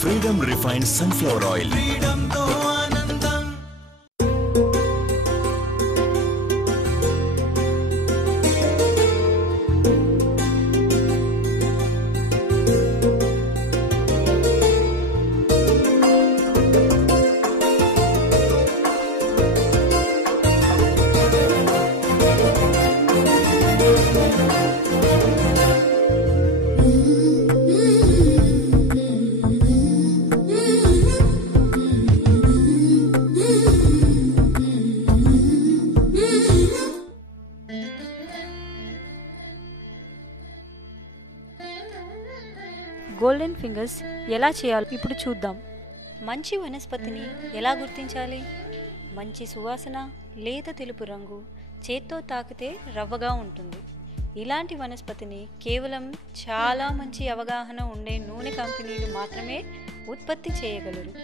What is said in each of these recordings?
Freedom refined sunflower oil. Golden fingers ఎలా చేయాలో ఇప్పుడు చూద్దాం. మంచి వనస్పతిని ఎలా గుర్తించాలి? మంచి సువాసన, లేత తెలుపు రంగు, చేత్తో తాకితే రవ్వగా ఉంటుంది. ఇలాంటి వనస్పతిని కేవలం చాలా మంచి అవగాహన ఉండే నూనె కంపెనీలు మాత్రమే ఉత్పత్తి చేయగలరు.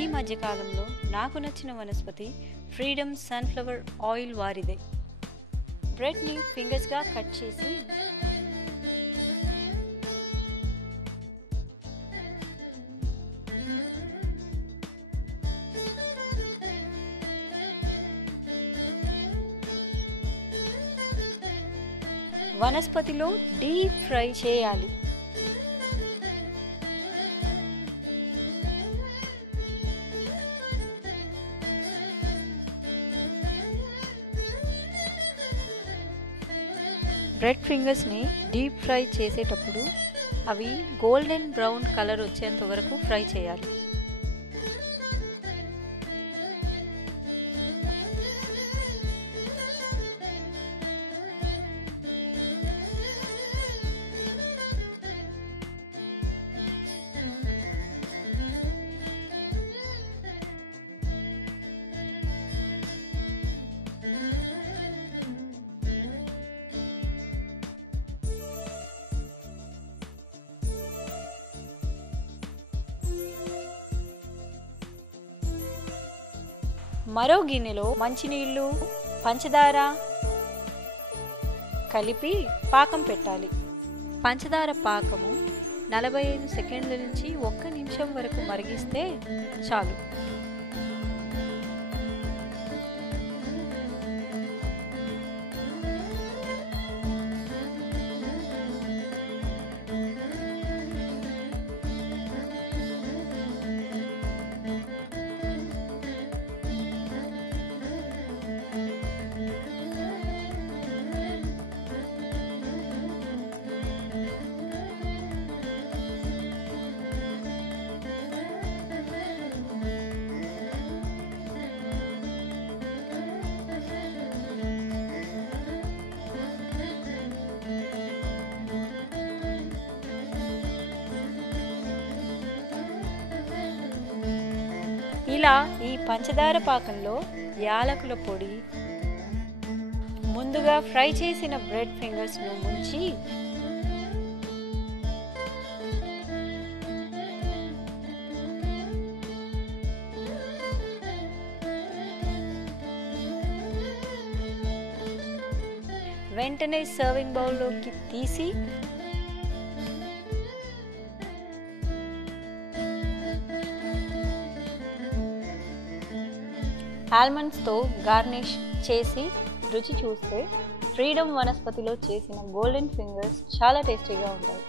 ఈ మధ్యకాలంలో నాకు నచ్చిన వనస్పతి ఫ్రీడమ్ సన్ఫ్లవర్ ఆయిల్ వారిదే. బ్రెడ్ని ఫింగర్స్గా కట్ చేసి వనస్పతిలో డీప్ ఫ్రై చేయాలి. బ్రెడ్ ఫింగర్స్ని డీప్ ఫ్రై చేసేటప్పుడు అవి గోల్డెన్ బ్రౌన్ కలర్ వచ్చేంత వరకు ఫ్రై చేయాలి. మరో గిన్నెలో మంచినీళ్ళు, పంచదార కలిపి పాకం పెట్టాలి. పంచదార పాకము 45 సెకండ్ల నుంచి 1 నిమిషం వరకు మరిగిస్తే చాలు. ఇలా ఈ పంచదార పాకంలో యాలకుల పొడి, ముందుగా ఫ్రై చేసిన బ్రెడ్ ఫింగర్స్ను ముంచి వెంటనే సర్వింగ్ బౌల్లోకి తీసి ఆల్మండ్స్తో గార్నిష్ చేసి రుచి చూస్తే ఫ్రీడమ్ వనస్పతిలో చేసిన గోల్డెన్ ఫింగర్స్ చాలా టేస్టీగా ఉంటాయి.